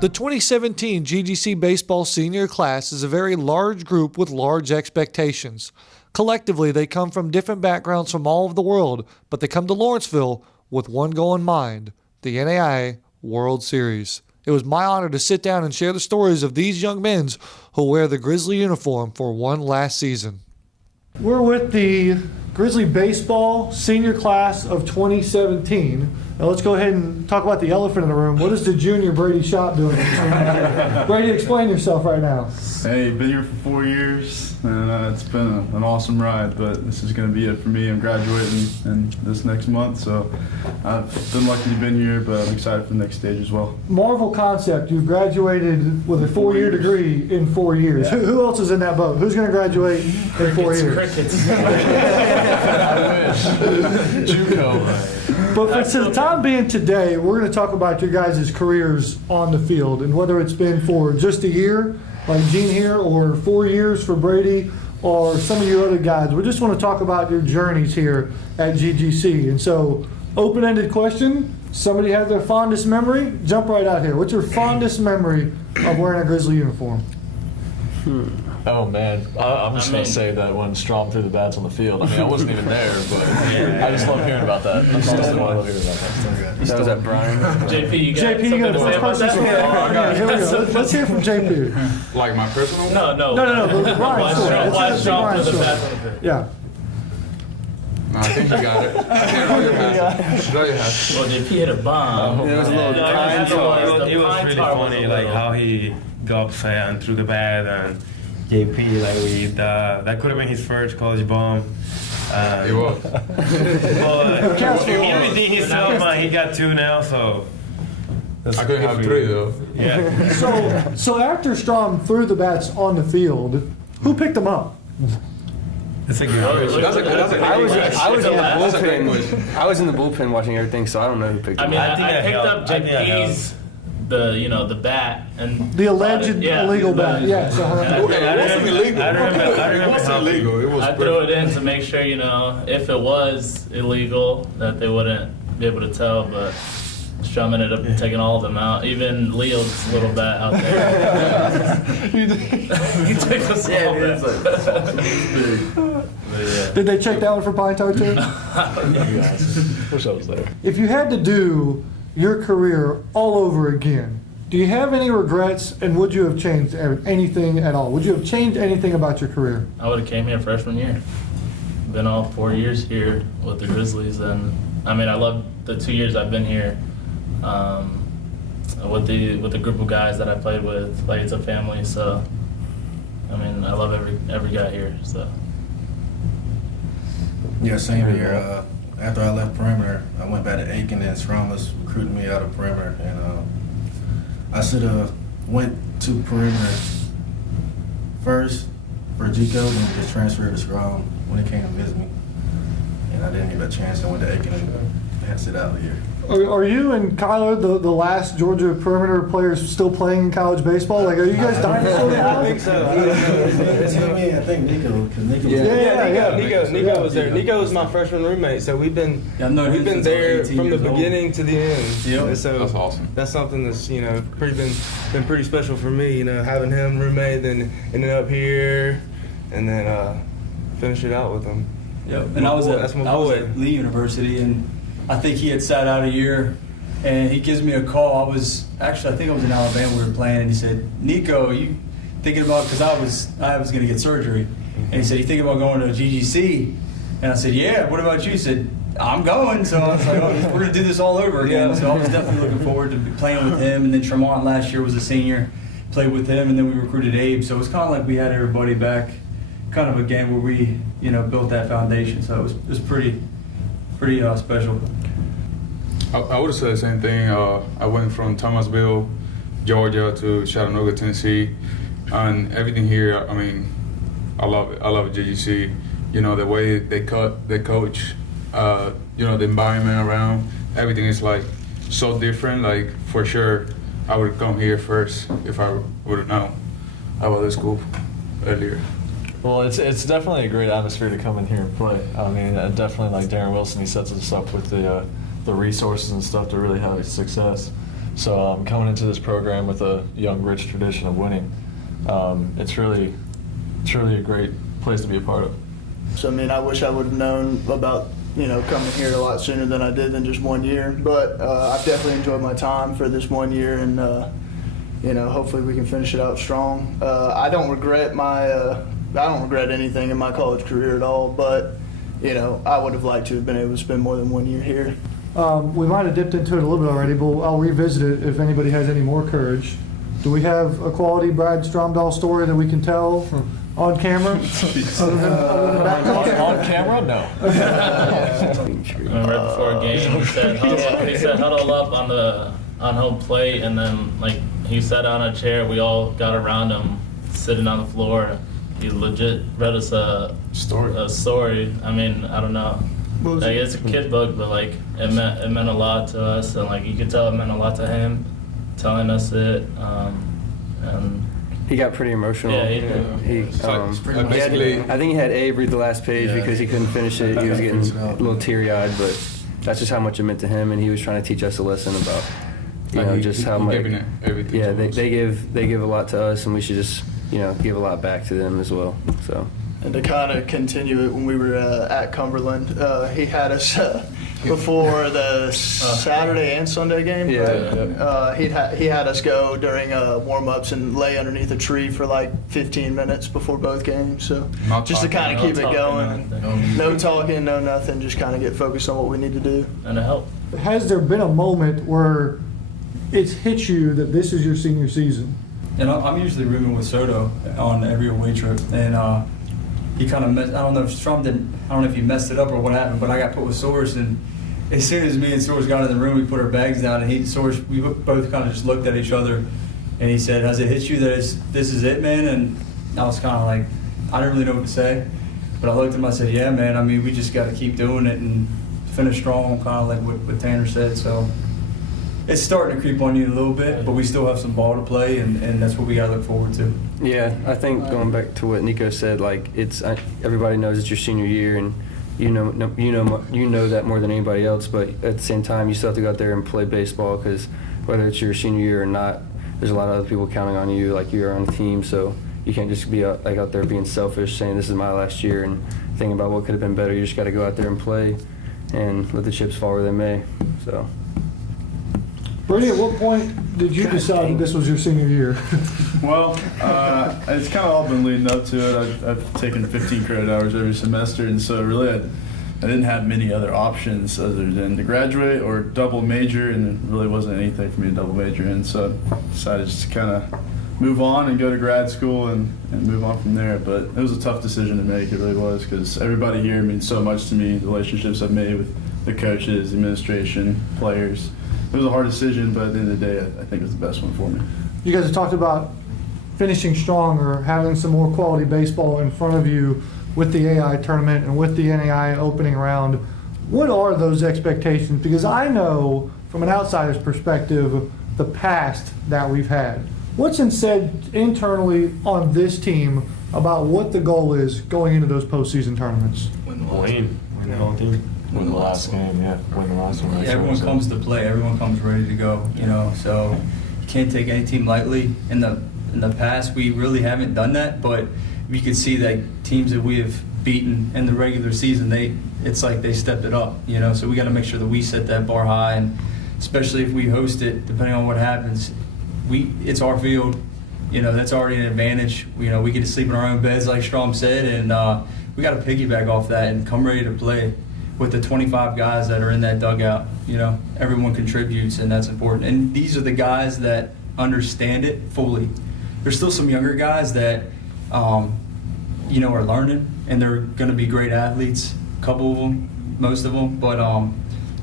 The 2017 GGC Baseball Senior Class is a very large group with large expectations. Collectively, they come from different backgrounds from all over the world, but they come to Lawrenceville with one goal in mind, the NAIA World Series. It was my honor to sit down and share the stories of these young men who wear the Grizzly uniform for one last season. We're with the Grizzly Baseball Senior Class of 2017. Now let's go ahead and talk about the elephant in the room. What is the junior Brady Shop doing? Brady, explain yourself right now. Hey, been here for 4 years, and it's been an awesome ride, but this is going to be it for me. I'm graduating in this next month, so I've been lucky to have been here, but I'm excited for the next stage as well. Marvel concept, you've graduated with a four-year degree in 4 years. Yeah. Who else is in that boat? Who's going to graduate in 4 years? Crickets. I wish. JUCO. But for the time being today, we're going to talk about your guys' careers on the field, and whether it's been for just a year, like Gene here, or 4 years for Brady, or some of you other guys. We just want to talk about your journeys here at GGC. And so, open-ended question, somebody has their fondest memory? Jump right out here. What's your fondest memory of wearing a Grizzly uniform? Oh man, I'm just going to say that when Strom threw the bats on the field. I mean, I wasn't even there, but I just love hearing about that. I still love hearing about that. That was at Brian. JP, you got JP, you got a first person. Yeah, here we go. Let's hear from JP. Like my personal one? No. No. Brian, sorry. Why Let's Strom Brian, threw the sorry. bats on the field? Yeah. No, I think you got it. Roll your hat. Roll your hat. Well, JP hit a bomb. It was a little pine tar. It was really funny, like how he got upset and threw the bat, and JP, like that could have been his first college bomb. It was. But he redeemed himself, man. He got 2 now, so. I could have 3 though. Yeah. So after Strom threw the bats on the field, who picked them up? That's a good That's a good I was in the That's a great bullpen. question. I was in the bullpen watching everything, so I don't know who picked it I mean, up. I picked up JP's the bat and The alleged illegal bat. Yes. It wasn't illegal. I remember It wasn't illegal. It was I threw it in to make sure, if it was illegal, that they wouldn't be able to tell, but Strom ended up taking all of them out, even Leo's little bat out there. He took us all back. Did they check that one for pine tar too? Wish I was there. If you had to do your career all over again, do you have any regrets, and would you have changed anything at all? Would you have changed anything about your career? I would have came here freshman year. Been all 4 years here with the Grizzlies, and I mean, I love the 2 years I've been here. With the group of guys that I played with, like it's a family. So, I mean, I love every guy here. So. Yeah, same here. After I left perimeter, I went back to Aiken, and Strom recruited me out of perimeter, and I should have went to perimeter first for GCO, and just transferred to Strom when he came to visit me, and I didn't get a chance. I went to Aiken and had to sit out the year. Are you and Kyler the last Georgia perimeter players still playing in college baseball? Like, are you guys dinosaurs now? I think so. It's him and I think Nico, because Nico. Nico was there. Nico was my freshman roommate, so we've been there from the beginning to the end. Yeah, so that's awesome. That's something that's been pretty special for me. Having him roommate, then ending up here, and then finish it out with him. Yep, and I was at Lee University, and I think he had sat out a year, and he gives me a call. I think I was in Alabama, we were playing, and he said, "Nico, you thinking about," because I was going to get surgery, and he said, "You thinking about going to GGC?" And I said, "Yeah, what about you?" He said, "I'm going." So I was like, "Oh, we're going to do this all over again." So I was definitely looking forward to playing with him. And then Tremont last year was a senior, played with him, and then we recruited Abe. So it was kind of like we had everybody back, kind of again where we built that foundation. So it was pretty special. I would say the same thing. I went from Thomasville, Georgia to Chattanooga, Tennessee, and everything here. I mean, I love it. I love GGC. The way they coach. The environment around. Everything is like so different. Like for sure, I would come here first if I would have known about this school earlier. Well, it's definitely a great atmosphere to come in here and play. I mean, definitely like Darren Wilson, he sets us up with the resources and stuff to really have success. So coming into this program with a young, rich tradition of winning, it's really a great place to be a part of. So I mean, I wish I would have known about coming here a lot sooner than I did than just 1 year. But I've definitely enjoyed my time for this 1 year, and hopefully we can finish it out strong. I don't regret anything in my college career at all. But I would have liked to have been able to spend more than 1 year here. We might have dipped into it a little bit already, but I'll revisit it if anybody has any more courage. Do we have a quality Brad Stromdahl story that we can tell on camera? Other than back On camera? No. Right before a game, he said huddle up on home plate, and then he sat on a chair. We all got around him, sitting on the floor. He legit read us a story. I mean, I don't know. It's a kid book, but it meant a lot to us, and you could tell it meant a lot to him, telling us it. And he got pretty emotional. Yeah, he did. I think he had Abe read the last page because he couldn't finish it. He was getting a little teary-eyed, but that's just how much it meant to him, and he was trying to teach us a lesson about just how much. Yeah, they give a lot to us, and we should just give a lot back to them as well. So. And to kind of continue it, when we were at Cumberland, he had us before the Saturday and Sunday game. Yeah. He had us go during warm-ups and lay underneath a tree for 15 minutes before both games. So just to kind of keep it going. No talking, no nothing. Just kind of get focused on what we need to do. And it helped. Has there been a moment where it's hit you that this is your senior season? And I'm usually rooming with Soto on every away trip, and he kind of messed. I don't know if he messed it up or what happened, but I got put with SOURIS, and as soon as me and SOURIS got in the room, we put our bags down, and we both kind of just looked at each other, and he said, "Has it hit you that this is it, man?" And I was kind of I didn't really know what to say, but I looked at him, I said, "Yeah, man. I mean, we just got to keep doing it and finish strong," kind of what Tanner said. So it's starting to creep on you a little bit, but we still have some ball to play, and that's what we got to look forward to. Yeah, I think going back to what Nico said, it's everybody knows it's your senior year, and you know that more than anybody else. But at the same time, you still have to go out there and play baseball, because whether it's your senior year or not, there's a lot of other people counting on you. You're on the team, so you can't just be out there being selfish, saying this is my last year and thinking about what could have been better. You just got to go out there and play, and let the chips fall where they may. So. Brady, at what point did you decide this was your senior year? Well, it's kind of all been leading up to it. I've taken 15 credit hours every semester, and so really I didn't have many other options other than to graduate or double major, and there really wasn't anything for me to double major in, so I decided just to kind of move on and go to grad school and move on from there. But it was a tough decision to make, it really was, because everybody here means so much to me, the relationships I've made with the coaches, the administration, players. It was a hard decision, but at the end of the day, I think it was the best one for me. You guys have talked about finishing strong or having some more quality baseball in front of you with the AI tournament and with the NAI opening round. What are those expectations? Because I know from an outsider's perspective the past that we've had. What's been said internally on this team about what the goal is going into those postseason tournaments? Win the whole team. Win the last game, yeah. Win the last one. Everyone comes to play. Everyone comes ready to go. So you can't take any team lightly. In the past, we really haven't done that, but we could see that teams that we have beaten in the regular season, it's like they stepped it up. So we got to make sure that we set that bar high, and especially if we host it, depending on what happens, it's our field. That's already an advantage. We get to sleep in our own beds, like Strom said, and we got to piggyback off that and come ready to play. With the 25 guys that are in that dugout, everyone contributes, and that's important. And these are the guys that understand it fully. There's still some younger guys that, are learning, and they're going to be great athletes. A couple of them, most of them, but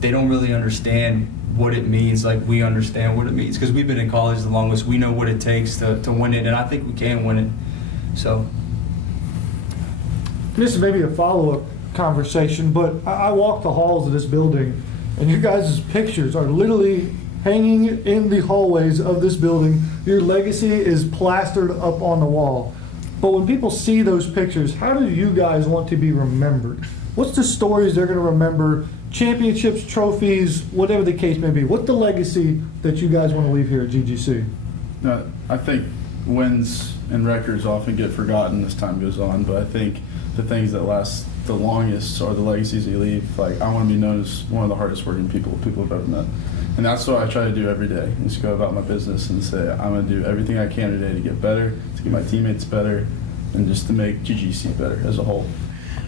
they don't really understand what it means like we understand what it means, because we've been in college the longest. We know what it takes to win it, and I think we can win it. So this is maybe a follow-up conversation, but I walk the halls of this building, and you guys' pictures are literally hanging in the hallways of this building. Your legacy is plastered up on the wall. But when people see those pictures, how do you guys want to be remembered? What's the stories they're going to remember championships, trophies, whatever the case may be, what's the legacy that you guys want to leave here at GGC? I think wins and records often get forgotten as time goes on, but I think the things that last the longest are the legacies you leave. Like, I want to be known as one of the hardest working people have ever met. And that's what I try to do every day, is go about my business and say, I'm going to do everything I can today to get better, to get my teammates better, and just to make GGC better as a whole.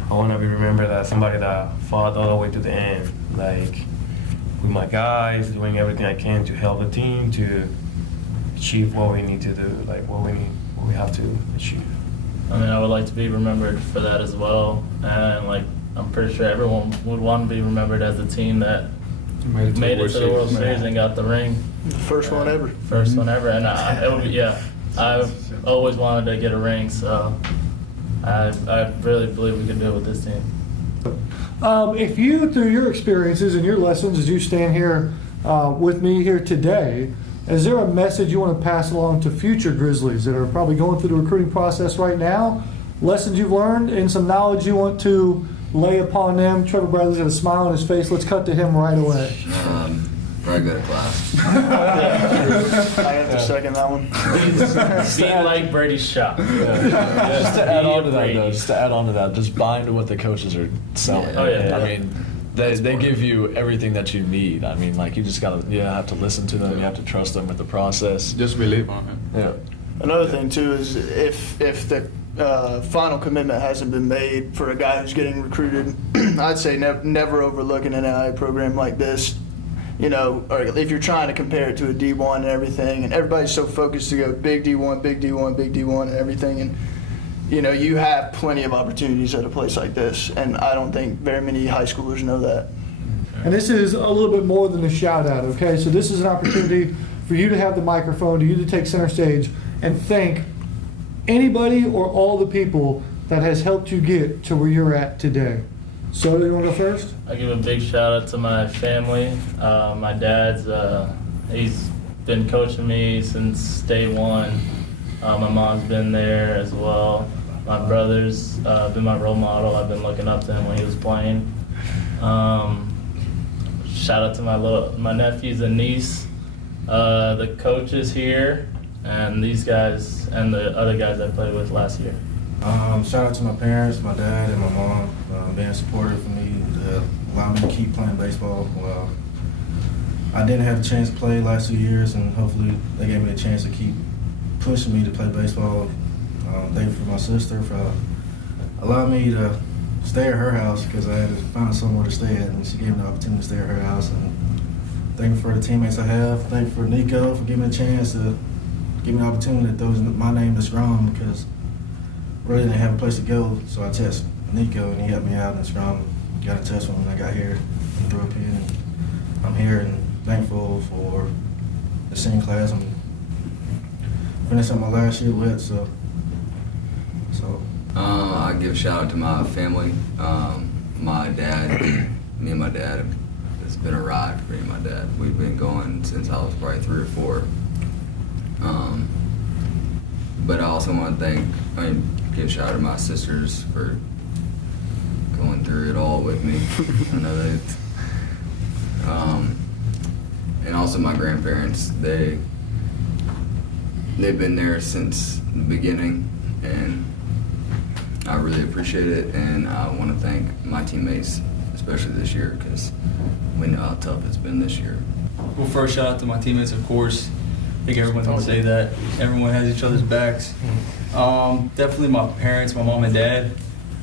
I want to be remembered as somebody that fought all the way to the end, like with my guys, doing everything I can to help the team to achieve what we need to do, like what we have to achieve. I mean, I would like to be remembered for that as well, and like I'm pretty sure everyone would want to be remembered as the team that made it to the World Series and got the ring. First one ever. First one ever, and I've always wanted to get a ring, so I really believe we can do it with this team. If you, through your experiences and your lessons as you stand here with me here today, is there a message you want to pass along to future Grizzlies that are probably going through the recruiting process right now? Lessons you've learned and some knowledge you want to lay upon them? Trevor Bradley's got a smile on his face. Let's cut to him right away. Very good at class. I have to second that one. Be like Brady's shop. Just to add on to that, just buy into what the coaches are selling. I mean, they give you everything that you need. I mean, like, you just have to listen to them. You have to trust them with the process. Just believe on it. Yeah. Another thing too is if the final commitment hasn't been made for a guy who's getting recruited, I'd say never overlook an NAIA program like this. You know, or if you're trying to compare it to a D1 and everything, and everybody's so focused to go big D1, big D1, big D1 and everything, and you know, you have plenty of opportunities at a place like this, and I don't think very many high schoolers know that. And this is a little bit more than a shout out, okay? So this is an opportunity for you to have the microphone, to you to take center stage and thank anybody or all the people that has helped you get to where you're at today. So, you want to go first? I give a big shout out to my family. My dad's, he's been coaching me since day one. My mom's been there as well. My brother's been my role model. I've been looking up to him when he was playing. Shout out to my nephews and niece, the coaches here, and these guys, and the other guys I played with last year. Shout out to my parents, my dad and my mom, being supportive for me, to allow me to keep playing baseball. I didn't have a chance to play last 2 years, and hopefully they gave me a chance to keep pushing me to play baseball. Thank you for my sister for allowing me to stay at her house, because I had to find somewhere to stay at, and she gave me the opportunity to stay at her house. And thank you for the teammates I have. Thank you for Nico for giving me a chance to give me the opportunity to throw my name to Scrum, because I really didn't have a place to go. So I texted Nico, and he helped me out in Scrum. Got in touch with him when I got here and threw up in. And I'm here and thankful for the senior class. I'm finishing my last year with, so. I give a shout out to my family. My dad, me and my dad, it's been a ride for me and my dad. We've been going since I was probably 3 or 4. But I also want to give a shout out to my sisters for going through it all with me. I know that. And also my grandparents. They've been there since the beginning, and I really appreciate it. And I want to thank my teammates, especially this year, because we know how tough it's been this year. Well, first, shout out to my teammates, of course. I think everyone's going to say that. Everyone has each other's backs. Definitely my parents, my mom and dad.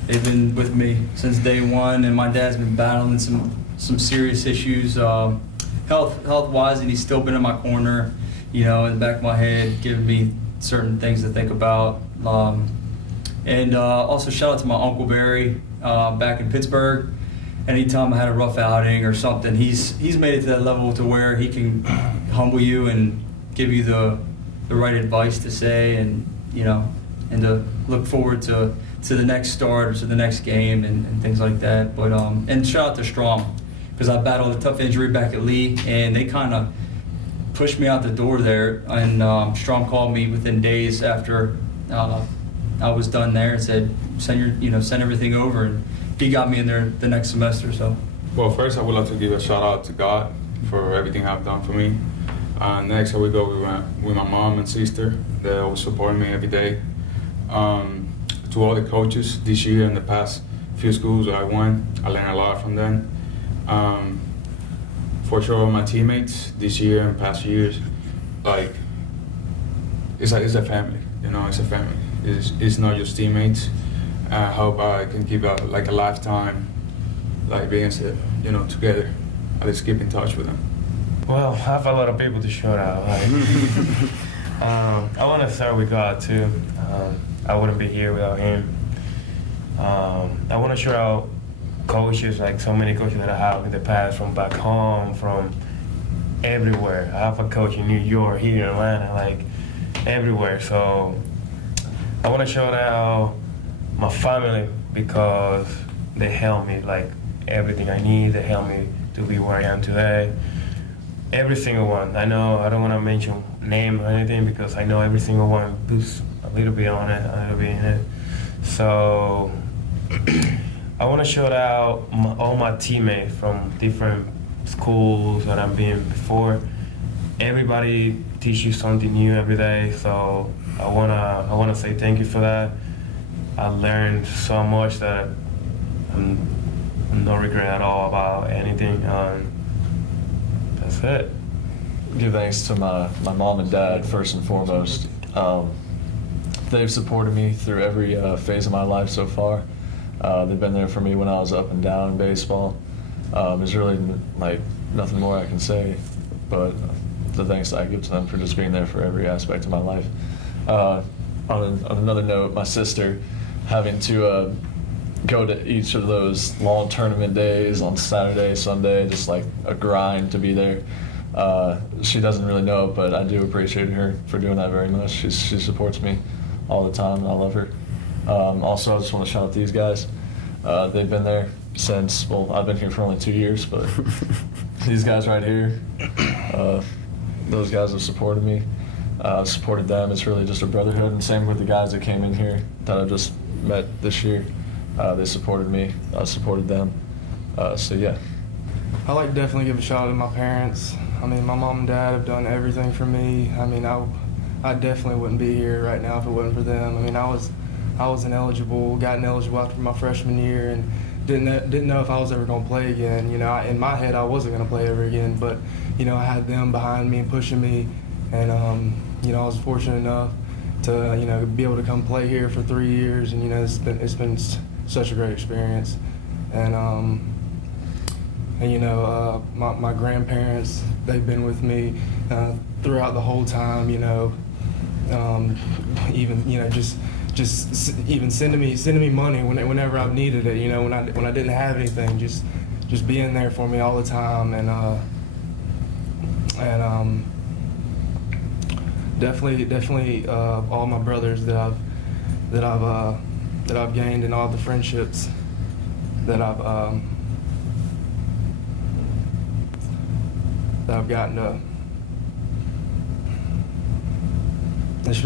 They've been with me since day one, and my dad's been battling some serious issues, health-wise, and he's still been in my corner, you know, in the back of my head, giving me certain things to think about. And also shout out to my Uncle Barry back in Pittsburgh. Anytime I had a rough outing or something, he's made it to that level to where he can humble you and give you the right advice to say, and you know, and to look forward to the next start or to the next game and things like that. But and shout out to Strom, because I battled a tough injury back at Lee, and they kind of pushed me out the door there. And Strom called me within days after I was done there and said, send everything over, and he got me in there the next semester. So Well, first I would like to give a shout out to God for everything I've done for me. Next I will go with my mom and sister that always support me every day. To all the coaches this year and the past few schools I went, I learned a lot from them. For sure, my teammates this year and past years, like it's a family. You know, it's a family. It's not just teammates. I hope I can keep a lifetime, like being together. At least keep in touch with them. Well, I have a lot of people to shout out. I want to start with God too. I wouldn't be here without Him. I want to shout out coaches, like so many coaches that I have in the past, from back home, from everywhere. I have a coach in New York, here in Atlanta, like everywhere. So I want to shout out my family because they help me, like everything I need. They help me to be where I am today. Every single one. I know I don't want to mention name or anything because I know every single one puts a little bit on it, a little bit in it. So I want to shout out all my teammates from different schools that I've been before. Everybody teach you something new every day, so I wanna say thank you for that. I learned so much that I'm no regret at all about anything. That's it. Give thanks to my mom and dad first and foremost. They've supported me through every phase of my life so far. They've been there for me when I was up and down in baseball. There's really nothing more I can say, but the thanks I give to them for just being there for every aspect of my life. On another note, my sister having to go to each of those long tournament days on Saturday, Sunday, just like a grind to be there. She doesn't really know, but I do appreciate her for doing that very much. She supports me all the time, and I love her. Also, I just want to shout out these guys. They've been there since, well, I've been here for only 2 years, but these guys right here, those guys have supported me. Supported them. It's really just a brotherhood, and same with the guys that came in here that I just met this year. They supported me. I supported them. So yeah. I like to definitely give a shout out to my parents. I mean, my mom and dad have done everything for me. I mean, I definitely wouldn't be here right now if it wasn't for them. I mean, I was ineligible, got ineligible after my freshman year, and didn't know if I was ever going to play again. You know, in my head, I wasn't going to play ever again, but you know, I had them behind me and pushing me, and you know, I was fortunate enough to be able to come play here for 3 years, and you know, it's been such a great experience, and you know, my grandparents, they've been with me throughout the whole time. You know, even just even sending me money whenever I've needed it. You know, when I didn't have anything, just being there for me all the time, and definitely all my brothers that I've gained, and all the friendships that I've gotten to. It's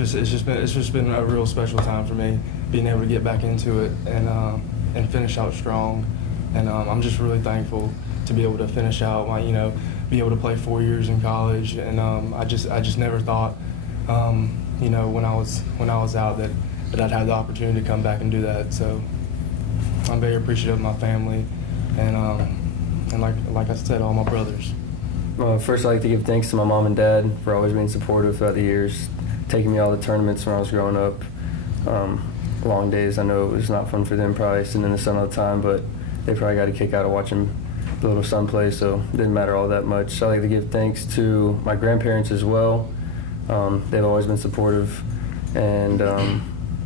just been a real special time for me, being able to get back into it and finish out strong, and I'm just really thankful to be able to finish out be able to play 4 years in college, and I just never thought when I was out that I'd have the opportunity to come back and do that. So I'm very appreciative of my family, and like I said, all my brothers. First, I'd like to give thanks to my mom and dad for always being supportive throughout the years, taking me all the tournaments when I was growing up. Long days, I know it was not fun for them, probably sitting in the sun all the time, but they probably got a kick out of watching the little son play, so it didn't matter all that much. So I'd like to give thanks to my grandparents as well. They've always been supportive, and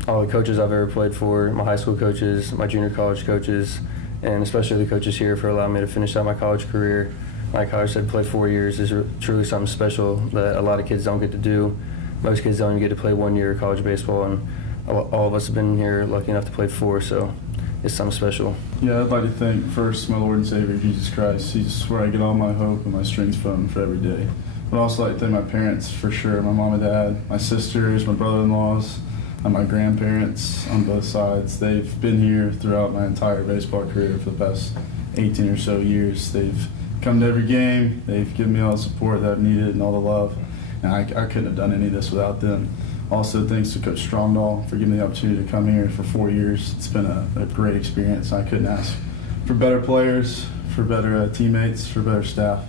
all the coaches I've ever played for, my high school coaches, my junior college coaches, and especially the coaches here for allowing me to finish out my college career. Like how I said, play 4 years is truly something special that a lot of kids don't get to do. Most kids don't even get to play 1 year of college baseball, and all of us have been here lucky enough to play 4, so it's something special. Yeah, I'd like to thank first my Lord and Savior, Jesus Christ. He's where I get all my hope and my strength from for every day. But I'd also like to thank my parents for sure, my mom and dad, my sisters, my brother-in-laws, and my grandparents on both sides. They've been here throughout my entire baseball career for the past 18 or so years. They've come to every game. They've given me all the support that I've needed and all the love. And I couldn't have done any of this without them. Also, thanks to Coach Strongdahl for giving me the opportunity to come here for 4 years. It's been a great experience. I couldn't ask for better players, for better teammates, for better staff.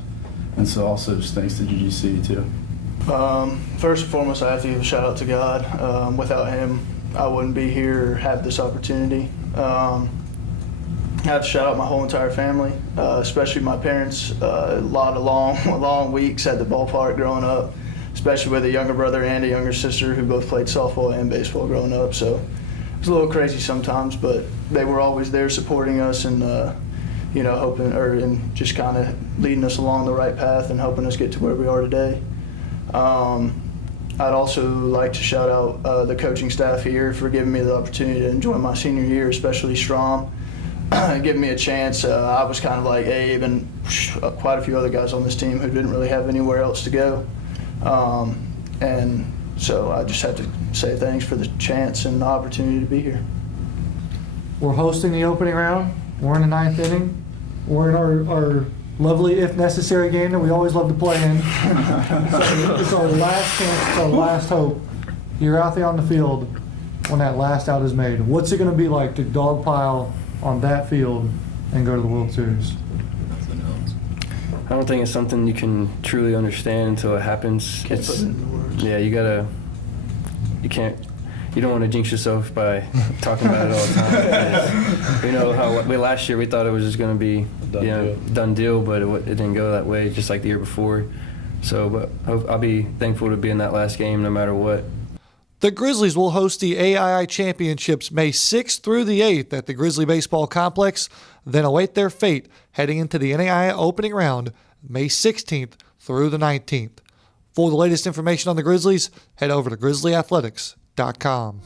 And so also just thanks to GGC too. First and foremost, I have to give a shout out to God. Without him, I wouldn't be here or have this opportunity. I have to shout out my whole entire family, especially my parents. A lot of long weeks at the ballpark growing up, especially with a younger brother and a younger sister who both played softball and baseball growing up. So it was a little crazy sometimes, but they were always there supporting us and hoping and just kind of leading us along the right path and helping us get to where we are today. I'd also like to shout out the coaching staff here for giving me the opportunity to enjoy my senior year, especially Strom, giving me a chance. I was kind of like Abe and quite a few other guys on this team who didn't really have anywhere else to go. And so I just have to say thanks for the chance and the opportunity to be here. We're hosting the opening round. We're in the 9th inning. We're in our lovely, if necessary, game that we always love to play in. It's our last chance, it's our last hope. You're out there on the field when that last out is made. What's it going to be like to dogpile on that field and go to the World Series? I don't think it's something you can truly understand until it happens. Can't put it into words. Yeah, you don't want to jinx yourself by talking about it all the time. You know how last year we thought it was just going to be done deal, but it didn't go that way, just like the year before. So, but I'll be thankful to be in that last game no matter what. The Grizzlies will host the AII Championships May 6th through the 8th at the Grizzly Baseball Complex, then await their fate heading into the NAIA opening round May 16th through the 19th. For the latest information on the Grizzlies, head over to grizzlyathletics.com.